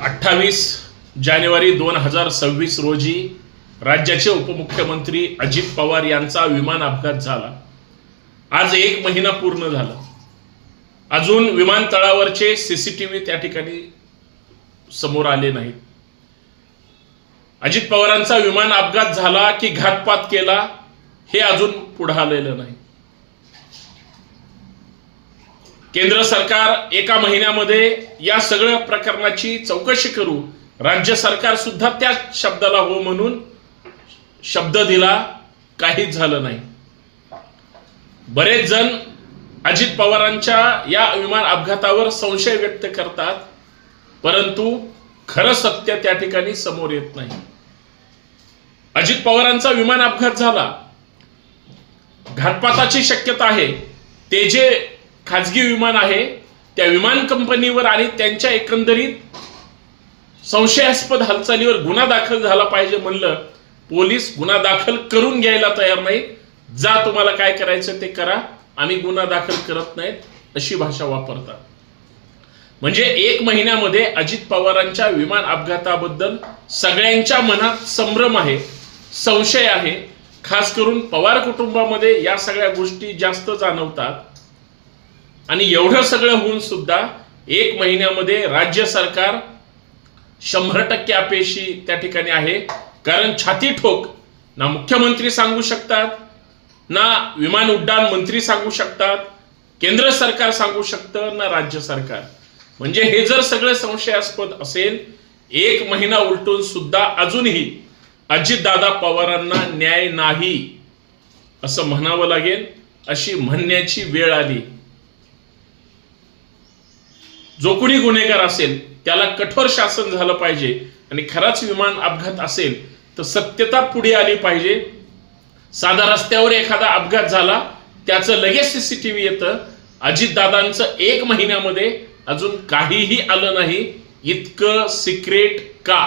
28 जानेवारी 2026 रोजी राज्याचे उपमुख्यमंत्री अजित पवार यांचा विमान अपघात झाला। आज 1 महिना पूर्ण झाला। अजून विमानतळावरचे सीसीटीव्ही त्या ठिकाणी समोर आले नाहीत। अजित पवारांचा विमान अपघात झाला की घातपात केला हे अजून पुढे आलेलं नाही। केंद्र सरकार एका महिन्यामध्ये या सगळ्या प्रकरणाची चौकशी करू, राज्य सरकार सुद्धा त्या शब्दाला हो म्हणून शब्द दिला, काहीच झालं नाही। बरेच जण अजित पवारांच्या या विमान अपघातावर संशय व्यक्त करतात, परंतु खरं सत्य त्या ठिकाणी समोर येत नाही। अजित पवारांचा विमान अपघात झाला, घातपाताची शक्यता आहे। ते जे खाजगी विमान आहे त्या विमान कंपनीवर आणि त्यांच्या एकंदरीत संशयास्पद हालचालीवर गुन्हा दाखल झाला पाहिजे म्हणलं, पोलीस गुन्हा दाखल करून घ्यायला तयार नाही। जा, तुम्हाला काय करायचं ते करा, आम्ही गुन्हा दाखल करत नाहीत, अशी भाषा वापरतात। म्हणजे 1 महिन्यामध्ये अजित पवारांच्या विमान अपघाताबद्दल सगळ्यांच्या मनात संभ्रम आहे, संशय आहे। खास करून पवार कुटुंबामध्ये या सगळ्या गोष्टी जास्त जाणवतात। आणि एवढं सगळं होऊन सुद्धा 1 महिन्यामध्ये राज्य सरकार 100% अपयशी त्या ठिकाणी आहे। कारण छाती ठोक ना मुख्यमंत्री सांगू शकतात, ना विमान उड्डाण मंत्री सांगू शकतात, केंद्र सरकार सांगू शकतं, ना राज्य सरकार। म्हणजे हे जर सगळं संशयास्पद असेल, 1 महिना उलटून सुद्धा अजूनही अजितदादा पवारांना न्याय नाही असं म्हणावं लागेल, अशी म्हणण्याची वेळ आली। जो कोणी गुन्हेगार असेल त्याला कठोर शासन झालं पाहिजे आणि खराच विमान अपघात असेल तर सत्यता पुढे आली पाहिजे। साधा रस्त्यावर एखादा अपघात झाला, त्याचं लगेच सीसीटीव्ही येतं। अजितदादांचं 1 महिन्यामध्ये अजून काहीही आलं नाही, इतकं सिक्रेट का?